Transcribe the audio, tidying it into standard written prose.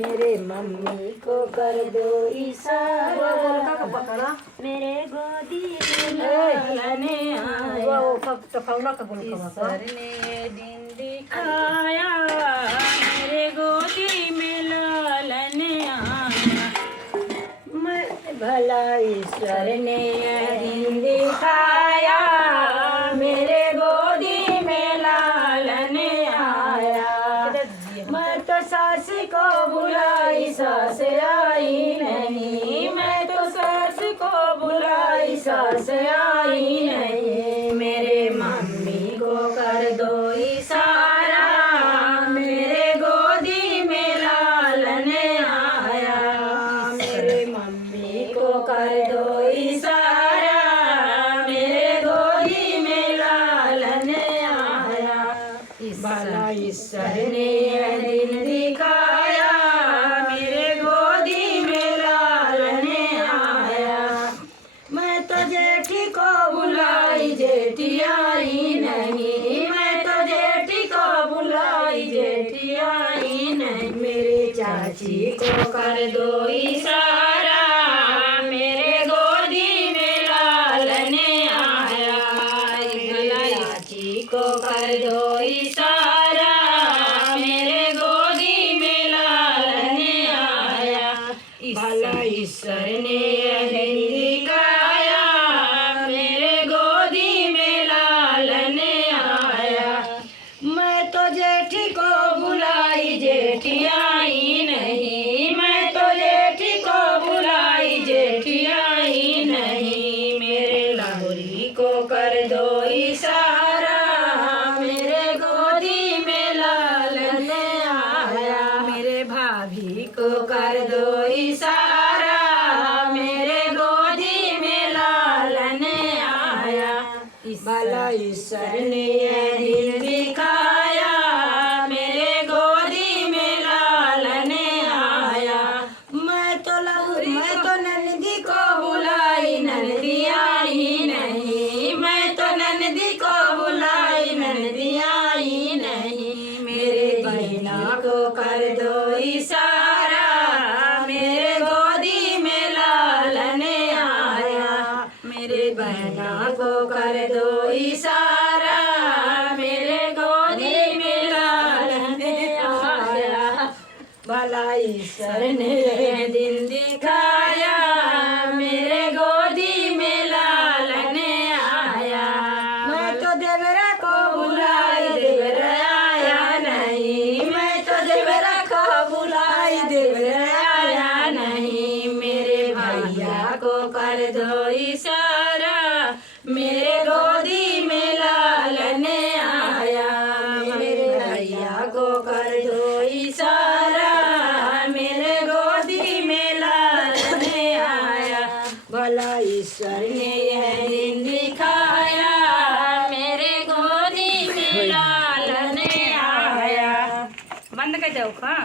मेरे मम्मी को कर दो इशारा, मेरे गोदी लालने आया, ईश्वर ने दिन दिखाया, मेरे गोदी में लालने आया। भला ईश्वर ने दिन दिखाया, मेरे गोदी में लालने आया। मैं तो सास को बुलाई सास आई नहीं, मैं तो सास को बुलाई सास आई नहीं। मेरे मम्मी को कर दो इशारा, मेरे गोदी में लालने आया। मेरे मम्मी को कर दो इशारा, मेरे गोदी में लालने आया। भला ईश्वर ने दिन दिखाया, मेरे गोदी में लालने आया। मैं तो जेठी को बुलाई जेठी आई नहीं, मैं तो जेठी को बुलाई जेठी आई नहीं। मेरे चाची को कर दो इशारा, मेरे गोदी में लालने आया। चाची को कर दो इशारा, मेरे गोदी में लालने आया। भला ईश्वर ने दिन दिखाया, मेरे गोदी में लालने आया। मैं तो जेठी को बुलाई जेठी आई नहीं, मैं तो जेठी को बुलाई जेठी आई नहीं। मेरे लाहुरी को कर दो इशारा, मेरे गोदी में लालने आया। मेरे भाभी को कर दो इशारा, मेरे गोदी में लालने आया। भला ईश्वर ने दिन दिखाया, मेरे गोदी में लालने आया। मैं तो नंदी को बुलाई नंदी आई नहीं, मैं तो नंदी को बुलाई नंदी आई नहीं। मेरे बहना को कर दो इशारा, मेरे गोदी में लालने आया। मेरे बहना को कर दो इशारा, मेरे गोदी में लालने आया। भला ईश्वर ने दिन दिखाया, मेरे गोदी में लालने आया। मैं तो देवरा को बुलाई देवरा आया नहीं, मैं तो देवरा को बुलाई देवरा आया नहीं। मेरे भैया को कर दो इशारा, मेरे गोदी में लालने आया। मेरे भैया को कर दो इशारा, मेरे गोदी में लालने आया। भला ईश्वर ने यह दिन दिखाया, मेरे गोदी में लालने आया। बंद कर जाओ। हाँ